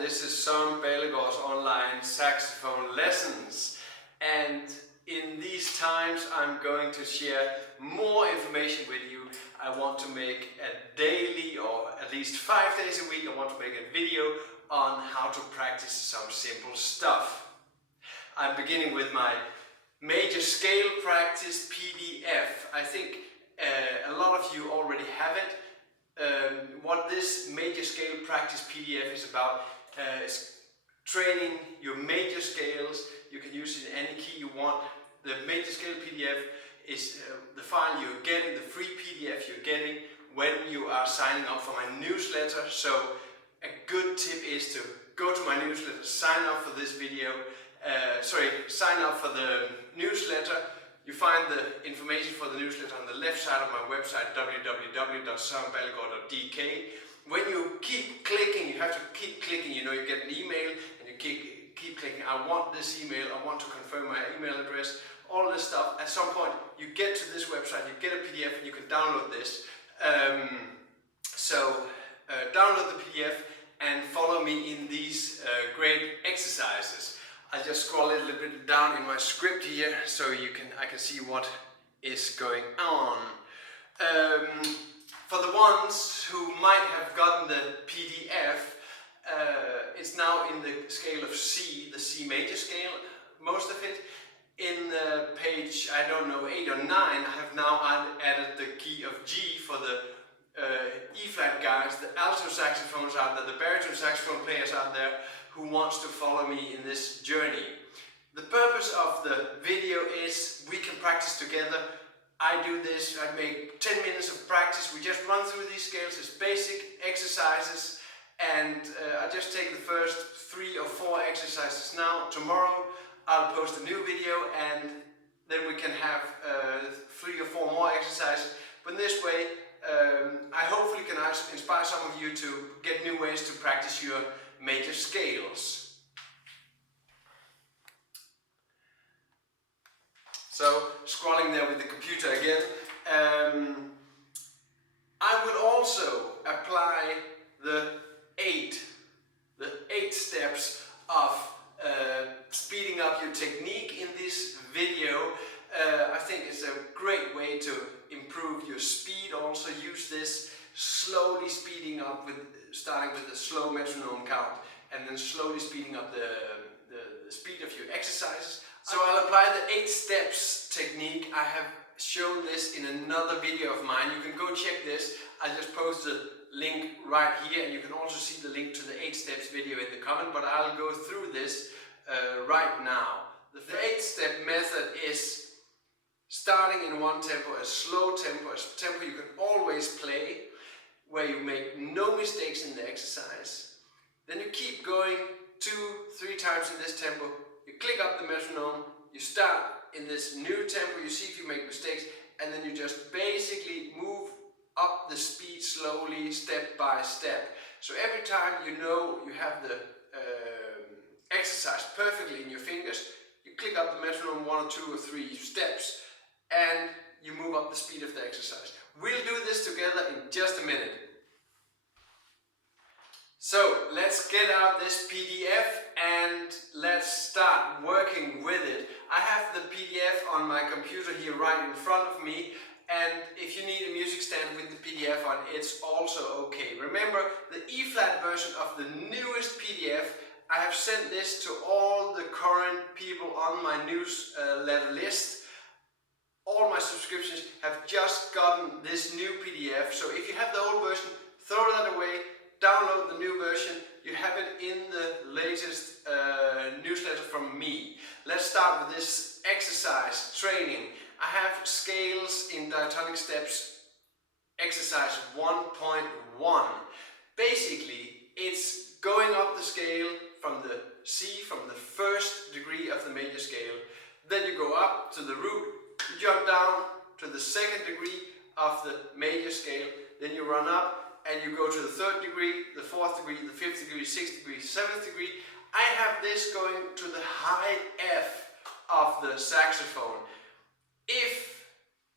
This is Søren Ballegaard's online saxophone lessons, and in these times I'm going to share more information with you. I want to make a daily, or at least 5 days a week, I want to make a video on how to practice some simple stuff. I'm beginning with my major scale practice PDF. I think a lot of you already have it. What this major scale practice PDF is about is training your major scales. You can use it in any key you want. The major scale PDF is the file you're getting, the free PDF you're getting when you are signing up for my newsletter. So a good tip is to go to my newsletter, sign up for this video, sign up for the newsletter. You find the information for the newsletter on the left side of my website, www.sørenballegaard.dk. When you keep clicking, you have to keep clicking, you get an email and you keep clicking, I want this email, I want to confirm my email address, all this stuff. At some point you get to this website, you get a PDF and you can download this. Download the PDF and follow me in these great exercises. I just scroll a little bit down in my script here so I can see what is going on. For the ones who might have gotten the PDF, it's now in the scale of C, the C major scale, most of it. In page, 8 or 9, I have now added the key of G for the E-flat guys, the alto saxophones out there, the baritone saxophone players out there who wants to follow me in this journey. The purpose of the video is we can practice together. I do this, I make 10 minutes of practice, we just run through these scales, it's basic exercises, and I just take the first 3 or 4 exercises now. Tomorrow I'll post a new video and then we can have 3 or 4 more exercises. But in this way, I hopefully can inspire some of you to get new ways to practice your major scales. So, scrolling there with the computer again, I will also apply the 8 steps of speeding up your technique in this video. I think it's a great way to improve your speed. Also use this slowly speeding up, starting with a slow metronome count and then slowly speeding up the speed of your exercises. So I'll apply the 8 steps technique. I have shown this in another video of mine. You can go check this. I just posted a link right here, and you can also see the link to the 8 steps video in the comment, but I'll go through this right now. The 8-step method is starting in one tempo, a slow tempo, a tempo you can always play, where you make no mistakes in the exercise. Then you keep going 2-3 times in this tempo. You click up the metronome, you start in this new tempo, you see if you make mistakes, and then you just basically move up the speed slowly, step by step. So every time you have the exercise perfectly in your fingers, you click up the metronome 1 or 2 or 3 steps, and you move up the speed of the exercise. We'll do this together in just a minute. So let's get out this PDF and let's start working with it. I have the PDF on my computer here right in front of me, and if you need a music stand with the PDF on, it's also okay. Remember, the E-flat version of the newest PDF, I have sent this to all the current people on my newsletter list. All my subscriptions have just gotten this new PDF, so if you have the old version, throw that away, download the new version. You have it in the latest newsletter from me. Let's start with this exercise training. I have scales in diatonic steps, exercise 1.1. Basically, it's going up the scale from the C, from the 1st degree of the major scale. Then you go up to the root, you jump down to the 2nd degree of the major scale, then you run up and you go to the 3rd degree, the 4th degree, the 5th degree, 6th degree, 7th degree. I have this going to the high F of the saxophone. If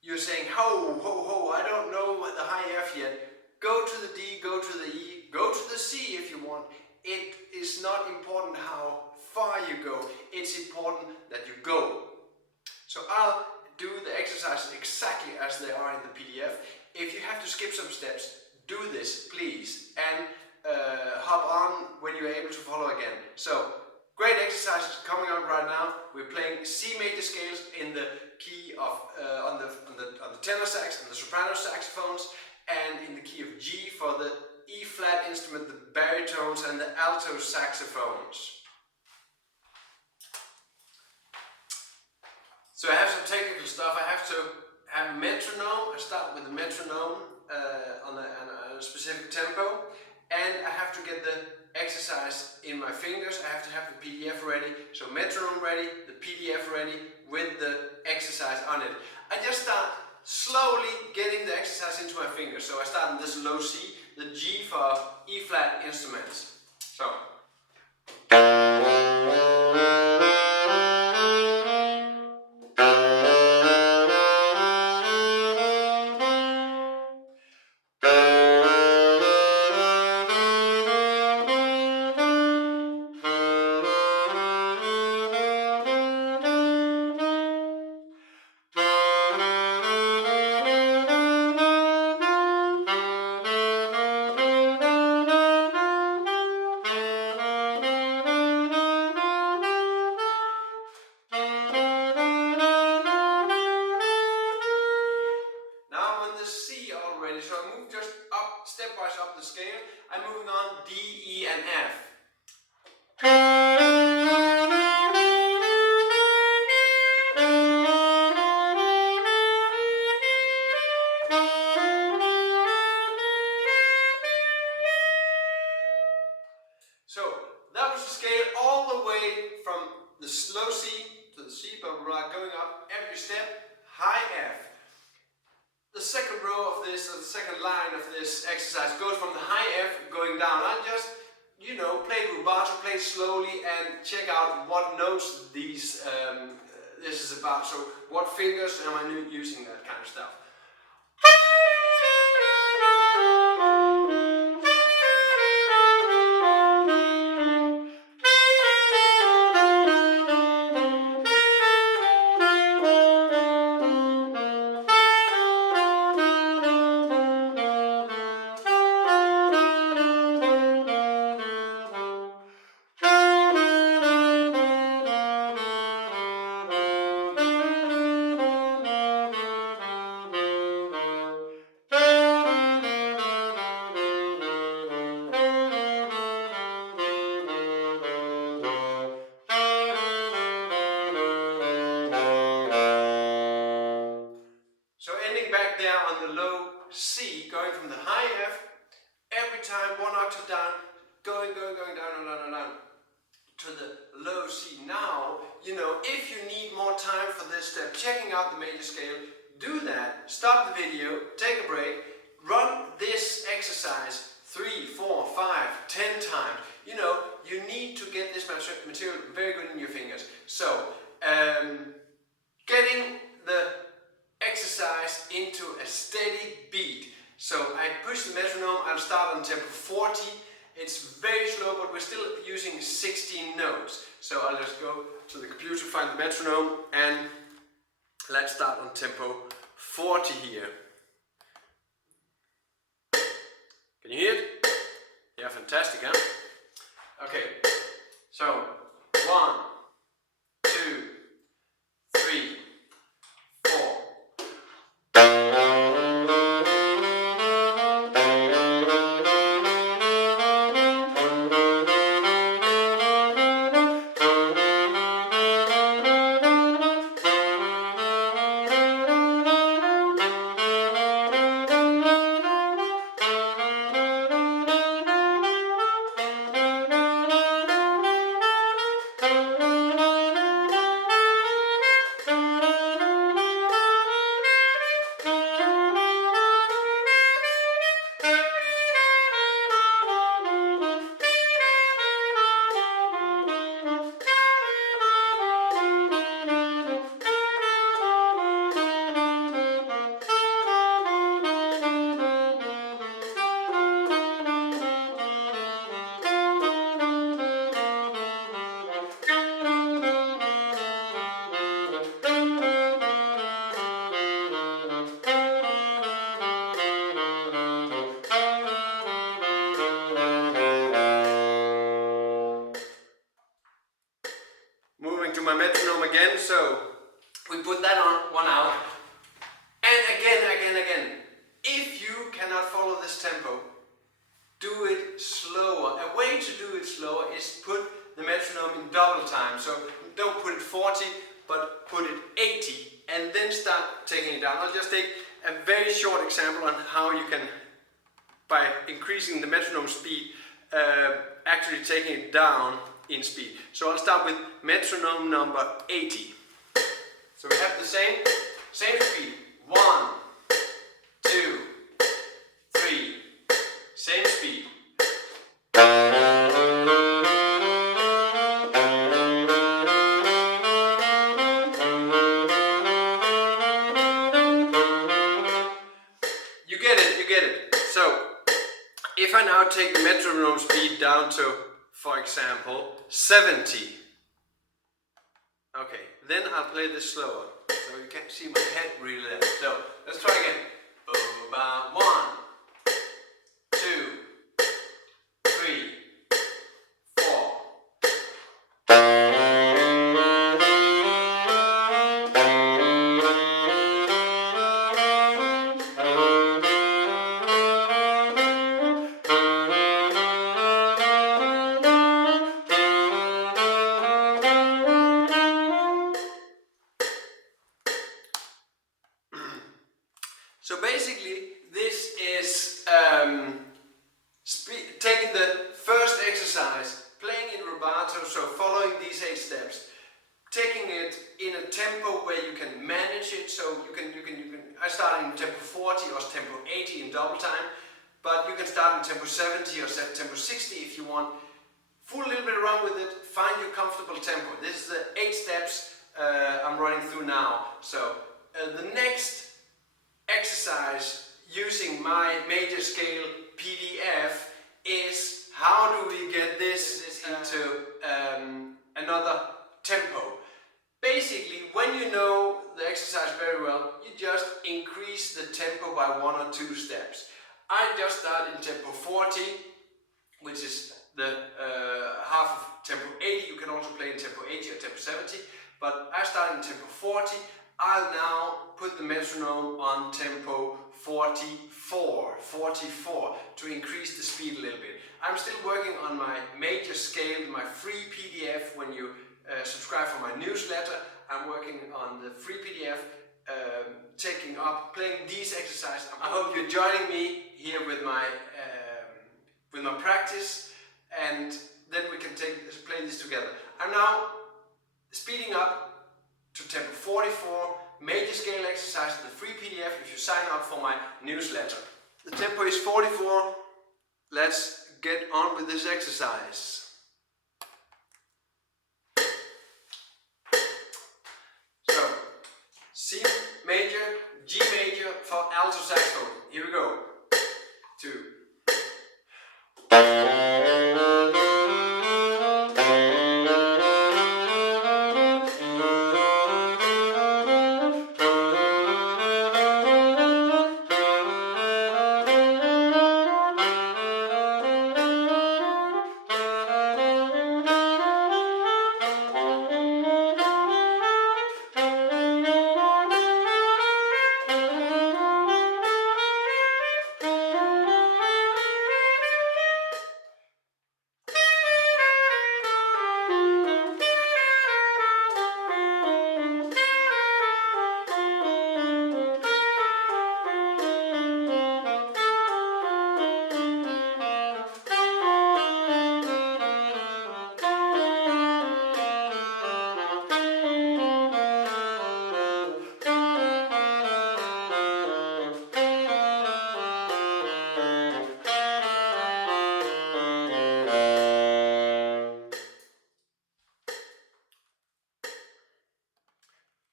you're saying, ho, ho, ho, I don't know the high F yet, go to the D, go to the E, go to the C if you want. It is not important how far you go, it's important that you go. So I'll do the exercises exactly as they are in the PDF. If you have to skip some steps, do this please, and hop on when you're able to follow again. So great exercises coming up right now. We're playing C major scales in the key of on the tenor sax and the soprano saxophones, and in the key of G for the E flat instrument, the baritones and the alto saxophones. So I have some technical stuff. I have to have a metronome. I start with the metronome on a specific tempo, and I have to get the exercise in my fingers. I have to have the PDF ready. So metronome ready, the PDF ready with the exercise on it. I just start slowly getting the exercise into my fingers. So I start in this low C, the G for E flat instruments. So. So I move just up, stepwise up the scale. I'm moving on D, E and F. So that was the scale all the way from the low C to the C, blah, blah, blah, going up every step, high F. The second row of this, or the second line of this exercise goes from the high F going down. I just, you know, play rubato, play slowly and check out what notes this is about. So what fingers am I using, that kind of stuff. So ending back there on the low C, going from the high F, every time one octave down, going down to the low C. Now, you know, if you need more time for this step, checking out the major scale, do that, stop the video, take a break, run this exercise 3, 4, 5, 10 times. You know, you need to get this material very good in your fingers. So, getting the exercise into a steady beat. So I push the metronome, I'll start on tempo 40. It's very slow, but we're still using 16 notes. So I'll just go to the computer, find the metronome, and let's start on tempo 40 here. Can you hear it? Yeah, fantastic, huh? Okay, so 1, 2, 3, 4. my metronome again, so we put that one out. And again. If you cannot follow this tempo, do it slower. A way to do it slower is put the metronome in double time. So don't put it 40, but put it 80, and then start taking it down. I'll just take a very short example on how you can, by increasing the metronome speed, actually taking it down in speed. So I'll start with metronome number 80. So we have the same speed. 1, 2, 3, same speed. You get it. So, if I now take the metronome speed down to, for example, 70. Okay, then I'll play this slower. So you can't see my head really there. So, let's try again. 1, 2, 3, 4. So basically, this is taking the first exercise, playing in rubato, so following these 8 steps, taking it in a tempo where you can manage it. So you can. I started in tempo 40 or tempo 80 in double time, but you can start in tempo 70 or tempo 60 if you want. Fool a little bit around with it. Find your comfortable tempo. This is the 8 steps I'm running through now. So the next exercise using my major scale PDF is how do we get this into another tempo. Basically, when you know the exercise very well, you just increase the tempo by 1 or 2 steps. I just started in tempo 40, which is the half of tempo 80. You can also play in tempo 80 or tempo 70, but I started in tempo 40. I'll now put the metronome on tempo 44 to increase the speed a little bit. I'm still working on my major scale, my free PDF. When you subscribe for my newsletter, I'm working on the free PDF, playing these exercises. I hope you're joining me here with my practice, and then we can play this together. I'm now speeding up to tempo 44, major scale exercise, the free PDF if you sign up for my newsletter. The tempo is 44. Let's get on with this exercise. So, C major, G major for alto saxophone. Here we go. 2.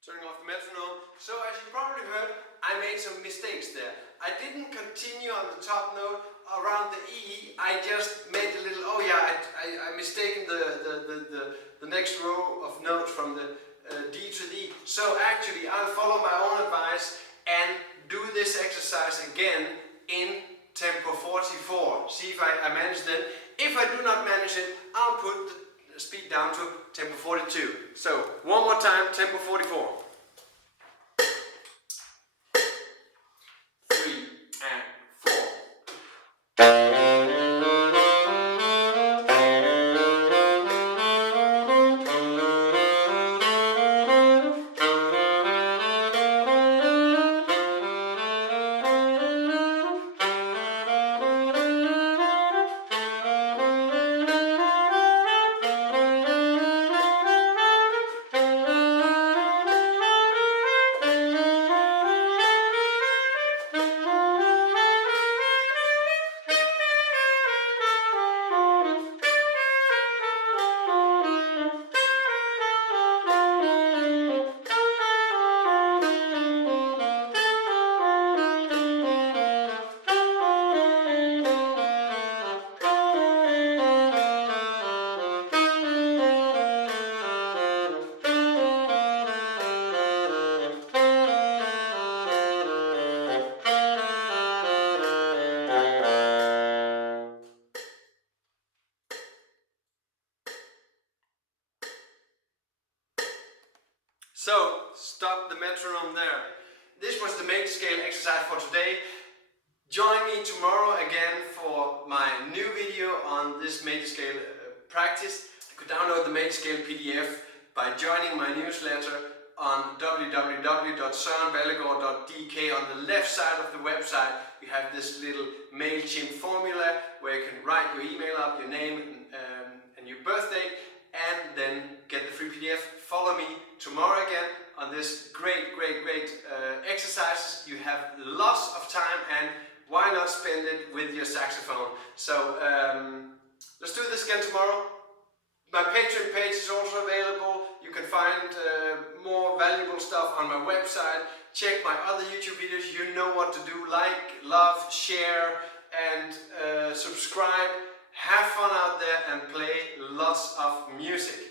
Turning off the metronome. So as you probably heard, I made some mistakes there. I didn't continue on the top note around the E. I just made a little, I mistaken the next row of notes from the D to the E. So actually I'll follow my own advice and do this exercise again in tempo 44. See if I manage that. If I do not manage it, I'll put the speed down to tempo 42. So one more time, tempo 44. 3 and 4. So, stop the metronome there. This was the major scale exercise for today. Join me tomorrow again for my new video on this major scale practice. You could download the major scale PDF by joining my newsletter on www.sørenballegård.dk. On the left side of the website you have this little MailChimp formula where you can write your email up, your name and your birthday, and then get the free PDF. Follow me tomorrow again on this great exercises. You have lots of time, and why not spend it with your saxophone? So let's do this again tomorrow. My Patreon page is also available. You can find more valuable stuff on my website. Check my other YouTube videos. You know what to do. Like, love, share, and subscribe. Have fun out there and play lots of music.